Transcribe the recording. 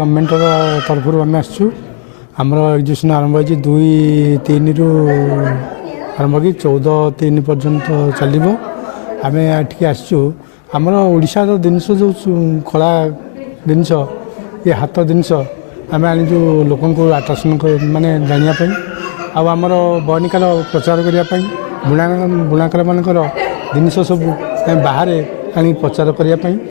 government तरफ आम आसचु आमर एग्जिबिशन आरंभ हो 2-3 रु आरंभ कि 14-3 पर्यंत चलो आम ये आसचु आमर ओडिशार जिनस जो कला जिनस ये हाथ जिनस आम आनीचु लोक आकर्षण माने जानापी आमर बनिकार प्रचार करने बुणाकर मानकर जिनस सब बाहर आनी प्रचार करने